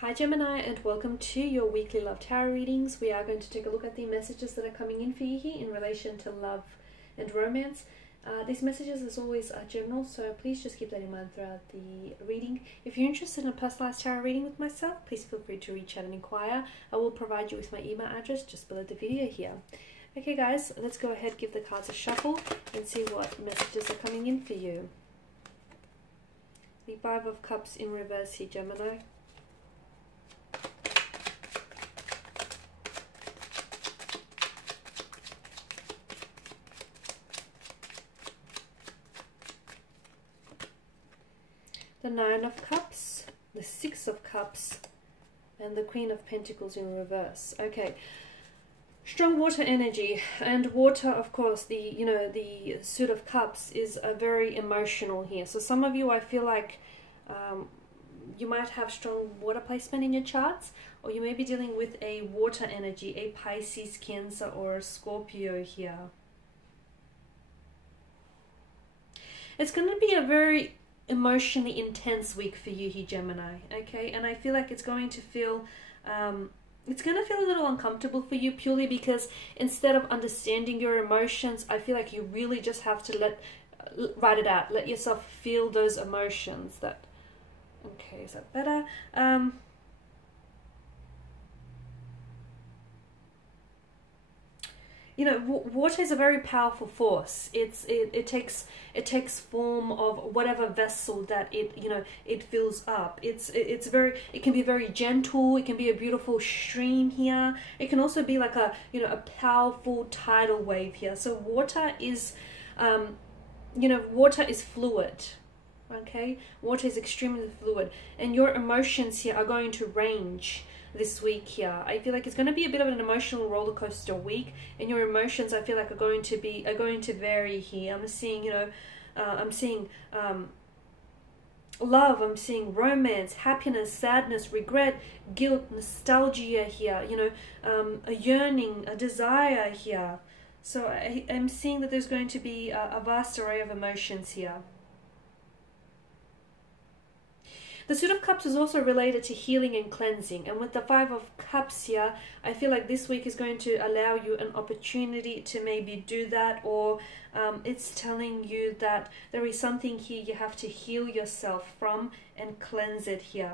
Hi Gemini, and welcome to your weekly love tarot readings. We are going to take a look at the messages that are coming in for you here in relation to love and romance. These messages as always are general, so please just keep that in mind throughout the reading. If you're interested in a personalized tarot reading with myself, please feel free to reach out and inquire. I will provide you with my email address just below the video here. Okay guys, let's go ahead, give the cards a shuffle and see what messages are coming in for you. The Five of Cups in reverse here, Gemini. The Nine of Cups, the Six of Cups, and the Queen of Pentacles in reverse. Okay, strong water energy, and water, of course, the Suit of Cups is very emotional here. So some of you, I feel like you might have strong water placement in your charts, or you may be dealing with a water energy, a Pisces, Cancer, or a Scorpio here. It's going to be a very emotionally intense week for you here, Gemini. Okay, and I feel like it's going to feel a little uncomfortable for you, purely because instead of understanding your emotions, I feel like you really just have to write it out, let yourself feel those emotions. Okay, is that better? You know, water is a very powerful force. It takes form of whatever vessel that it fills up. It can be very gentle. It can be a beautiful stream here. It can also be like a powerful tidal wave here. So water is water is fluid. Okay, water is extremely fluid, and your emotions here are going to range this week here. I feel like it's going to be a bit of an emotional roller coaster week, and your emotions, I feel like, are going to vary here. I'm seeing love, I'm seeing romance, happiness, sadness, regret, guilt, nostalgia here, a yearning, a desire here. So I'm seeing that there's going to be a vast array of emotions here. The Suit of Cups is also related to healing and cleansing. And with the Five of Cups here, I feel like this week is going to allow you an opportunity to maybe do that, or it's telling you that there is something here you have to heal yourself from and cleanse it here.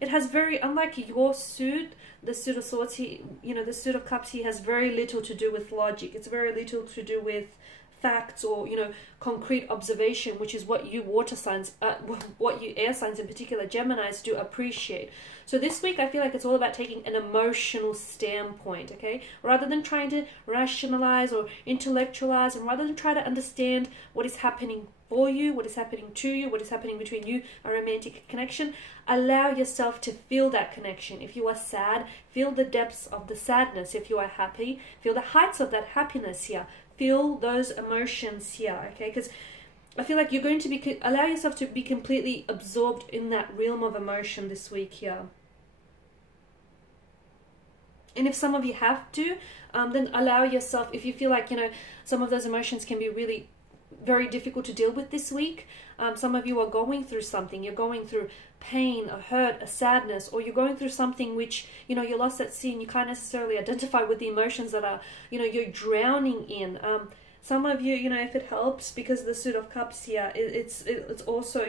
It has unlike your suit, the Suit of Swords here, the Suit of Cups here has very little to do with logic. It's very little to do with facts or concrete observation, which is what you water signs, what you air signs in particular, Geminis, do appreciate. So this week I feel like it's all about taking an emotional standpoint, okay, rather than trying to rationalize or intellectualize, and rather than try to understand what is happening for you, what is happening to you, what is happening between you, a romantic connection. Allow yourself to feel that connection. If you are sad, feel the depths of the sadness. If you are happy, feel the heights of that happiness here. Feel those emotions here, okay? Because I feel like you're going to allow yourself to be completely absorbed in that realm of emotion this week here. And if some of you have to, then allow yourself, if you feel like, some of those emotions can be really very difficult to deal with this week. Some of you are going through something. You're going through pain, a hurt, a sadness, or you're going through something which, you're lost at sea and you can't necessarily identify with the emotions that are, you're drowning in. Some of you, if it helps, because the Suit of Cups here, it's also,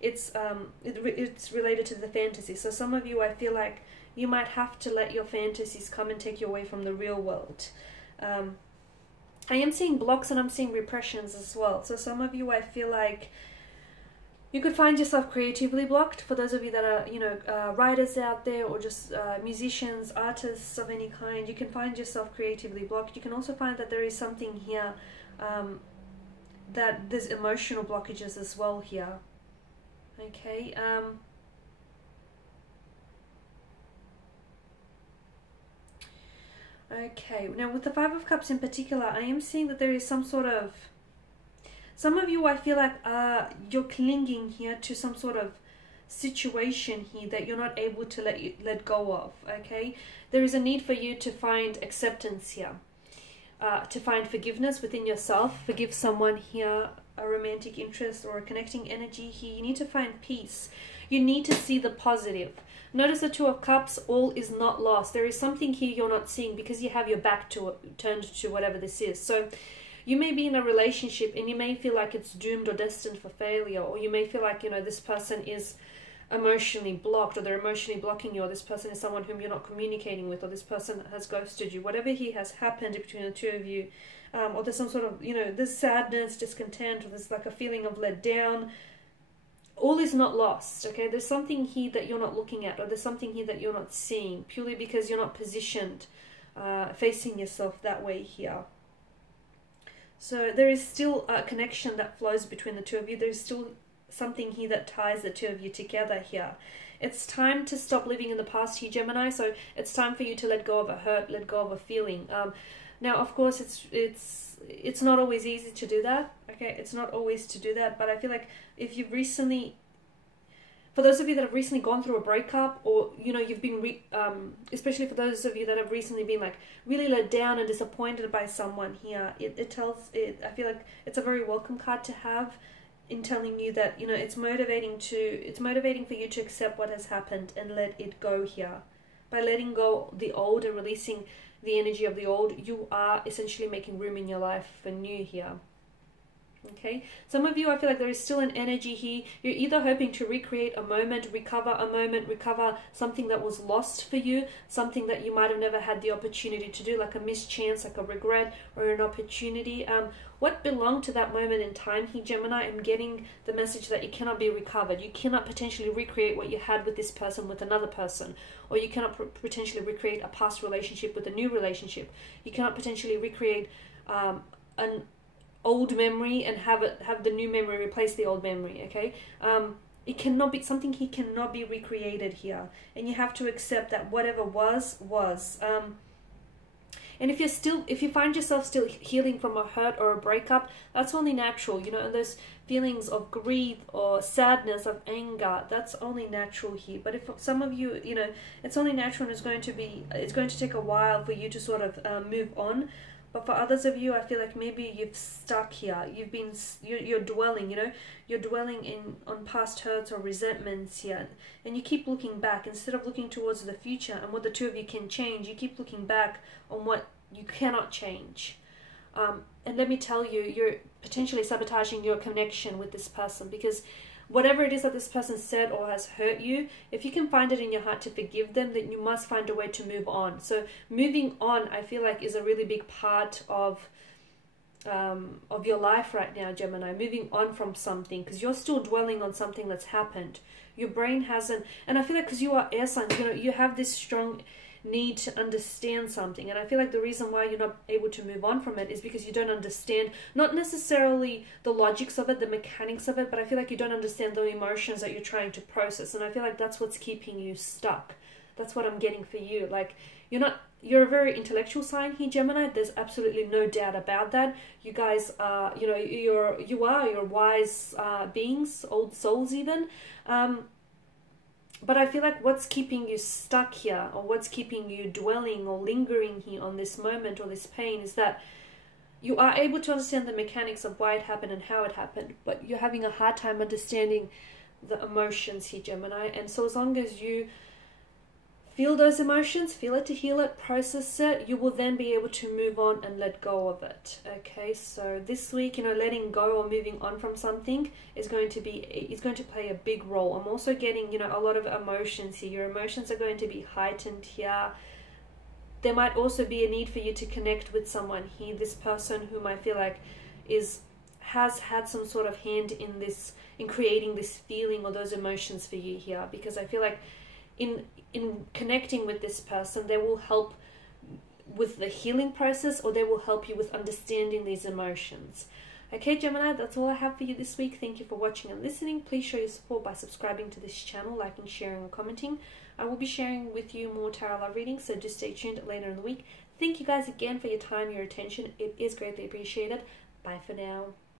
it's related to the fantasy. So some of you, I feel like you might have to let your fantasies come and take you away from the real world. I am seeing blocks and I'm seeing repressions as well. So some of you, I feel like you could find yourself creatively blocked. For those of you that are, writers out there, or just musicians, artists of any kind, you can find yourself creatively blocked. You can also find that there is something here, that there's emotional blockages as well here. Okay. Okay, now with the Five of Cups in particular, I am seeing that there is some of you, I feel like you're clinging here to some sort of situation here that you're not able to let go of, okay? There is a need for you to find acceptance here, to find forgiveness within yourself, forgive someone here, a romantic interest or a connecting energy here. You need to find peace. You need to see the positive. notice the Two of Cups, all is not lost. There is something here you're not seeing because you have your back to it, turned to whatever this is. So you may be in a relationship and you may feel like it's doomed or destined for failure, or you may feel like, you know, this person is emotionally blocked, or they're emotionally blocking you, or this person is someone whom you're not communicating with, or this person has ghosted you. Whatever here has happened between the two of you, or there's some sort of, you know, there's sadness, discontent, or there's like a feeling of let down. All is not lost, okay? There's something here that you're not looking at, or there's something here that you're not seeing, purely because you're not positioned, facing yourself that way here. So there is still a connection that flows between the two of you. There's still something here that ties the two of you together here. It's time to stop living in the past here, Gemini. So it's time for you to let go of a hurt, let go of a feeling. Now, of course, it's not always easy to do that. Okay, it's not always to do that. But I feel like if you've recently, for those of you that have recently gone through a breakup, or, you know, you've been, especially for those of you that have recently been like really let down and disappointed by someone here, I feel like it's a very welcome card to have, in telling you that, you know, it's motivating for you to accept what has happened and let it go here. By letting go the old and releasing the energy of the old, you are essentially making room in your life for new here. Okay, some of you, I feel like there is still an energy here. You're either hoping to recreate a moment, recover something that was lost for you, something that you might have never had the opportunity to do, like a missed chance, like a regret or an opportunity. What belonged to that moment in time here, Gemini? I'm getting the message that it cannot be recovered. You cannot potentially recreate what you had with this person with another person, or you cannot potentially recreate a past relationship with a new relationship. You cannot potentially recreate an old memory and have the new memory replace the old memory. Okay, it cannot be, something here cannot be recreated here, and you have to accept that whatever was. And if you find yourself still healing from a hurt or a breakup, that's only natural, you know. And those feelings of grief or sadness, of anger, that's only natural here. But if some of you, you know, it's only natural, and it's going to take a while for you to sort of move on. But for others of you, I feel like maybe you've stuck here. You're dwelling, you know, you're dwelling on past hurts or resentments here, and you keep looking back instead of looking towards the future and what the two of you can change. You keep looking back on what you cannot change. And let me tell you, you're potentially sabotaging your connection with this person, because whatever it is that this person said or has hurt you, if you can find it in your heart to forgive them, then you must find a way to move on. So moving on, I feel like, is a really big part of your life right now, Gemini. Moving on from something, because you're still dwelling on something that's happened. Your brain hasn't, and I feel like because you are air signs, you know, you have this strong need to understand something, and I feel like the reason why you're not able to move on from it is because you don't understand, not necessarily the logics of it, the mechanics of it, but I feel like you don't understand the emotions that you're trying to process, and I feel like that's what's keeping you stuck. That's what I'm getting for you. Like, you're a very intellectual sign here, Gemini. There's absolutely no doubt about that. You guys are, you know, you're wise beings, old souls even. But I feel like what's keeping you stuck here, or what's keeping you dwelling or lingering here on this moment or this pain, is that you are able to understand the mechanics of why it happened and how it happened, but you're having a hard time understanding the emotions here, Gemini. And so as long as you feel those emotions, feel it to heal it, process it, you will then be able to move on and let go of it. Okay, so this week, you know, letting go or moving on from something is going to play a big role. I'm also getting, you know, a lot of emotions here. Your emotions are going to be heightened here. There might also be a need for you to connect with someone here. This person whom I feel like has had some sort of hand in creating this feeling or those emotions for you here, because I feel like in connecting with this person, they will help with the healing process, or they will help you with understanding these emotions. Okay, Gemini, that's all I have for you this week. Thank you for watching and listening. Please show your support by subscribing to this channel, liking, sharing, and commenting. I will be sharing with you more tarot love readings, so just stay tuned later in the week. Thank you guys again for your time, your attention. It is greatly appreciated. Bye for now.